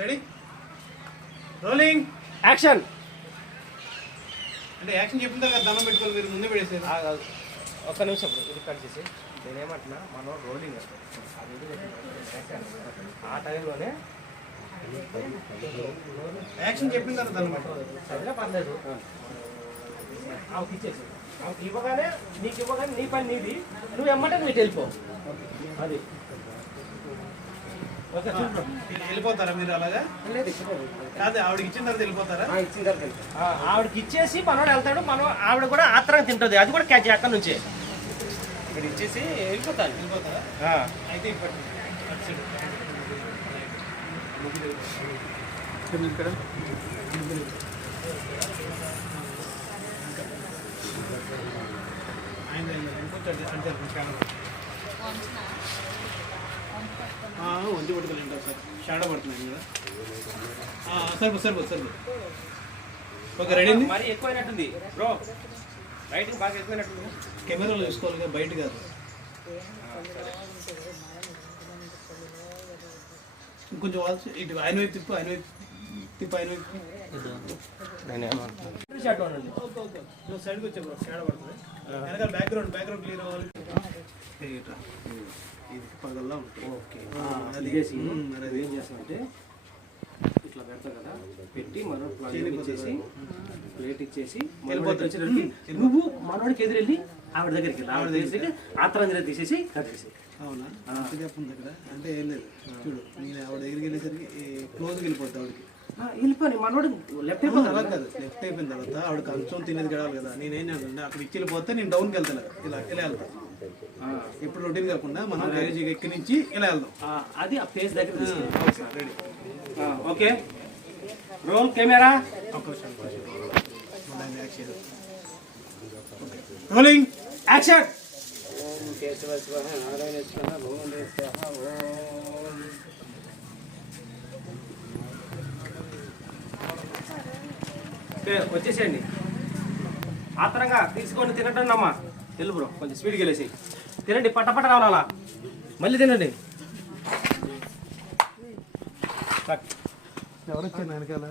Ready rolling action. అంటే action చెప్పిన తర్వాత దండం పెట్టుకోవాలి, మీరు ముందే పెట్టేసారు. ఒక్క నిమిషం ఇది కట్ చేసి నేనేమంటున్నా, మనం రోలింగ్ ఆ టైంలోనే యాక్షన్ చెప్పిన తర్వాత దండం పెట్టుకోవాలి. చదివే పర్లేదు. ఆమెకి ఇచ్చేసి ఆమెకి ఇవ్వగానే నీకు ఇవ్వగానే నీ పని నీది, నువ్వు ఎమ్మంటే నువ్వు వెళ్ళిపో. అది ఓకే. వెళ్ళిపోతారా మీరు అలాగా? కాదు, ఆవిడకి ఇచ్చిన తర్వాత వెళ్ళిపోతారా? ఇచ్చిన తర్వాత ఆవిడకి ఇచ్చేసి మనోడు వెళ్తాడు, మనం ఆవిడ కూడా ఆత్రంగా తింటుంది, అది కూడా క్యాచ్ అక్కడ నుంచి మీరు ఇచ్చేసి వెళ్ళిపోతారా? అయితే ఇప్పటి ఇక్కడ వంచి పట్టుకోలేండి సార్, షాడో పడుతున్నాయి కదా. సరిపోతుంది. Okay, ready. మరి ఎక్కువైనట్టుంది బ్రో, రైటింగ్ బాగా ఎక్కువైనట్టుంది. కెమెరాలో చూసుకోవాలి, బయట కాదు. ఇంకొంచెం వాల్సి ఇటు ఆయన వైపు తిప్పు, ఆయన వైపు సైడ్కి వచ్చా బ్రో, షాడో పడుతుంది. వెనకాల బ్యాక్గ్రౌండ్ క్లియర్ అవ్వాలి. ఇది పగల్లా ఉంటుంది. ఓకే, అది ఏం చేస్తామంటే ఇట్లా పెడతా కదా, పెట్టి మనం ప్లేట్ ఇచ్చేసి వచ్చేటప్పటికి నువ్వు మనోడికి ఎదురెళ్ళి ఆవిడ దగ్గరికి వెళ్ళి ఆవిడ దగ్గరికి ఆత్రంజలి తీసేసి కట్ చేసి. అవునా? చెప్పండి దగ్గర అంటే ఏం లేదు. చూడు, నేను ఆవిడ దగ్గరికి వెళ్ళేసరికి క్లోజ్కి వెళ్ళిపోతుంది. ఆవిడకి వెళ్ళిపోయి మనోడు లెఫ్ట్ అయిపోతుంది. అలా కాదు, లెఫ్ట్ అయిపోయిన తర్వాత ఆవిడ కొంచెం తినేది గడవాలి కదా. నేనేం చేస్తాను, అక్కడ ఇచ్చి వెళ్ళిపోతే నేను డౌన్కి వెళ్తాను, ఇలా వెళ్తాను. ఇప్పుడు రొటీన్ కాకుండా మనం రైజీగా ఎక్కి నుంచి ఇలా వెళ్దాం. అది ఆ ప్లేస్ దగ్గర ready. Okay, roll camera. Rolling action. వచ్చేసేయండి, ఆత్రంగా తీసుకోండి, తినటండి అమ్మా. వెళ్ళు బ్రో, కొంచెం స్పీడ్కి వెళ్ళేసి తినండి, పట్టపట్ట రావాలి. అలా మళ్ళీ తినండి. ఎవరు వచ్చాను వెనకాల?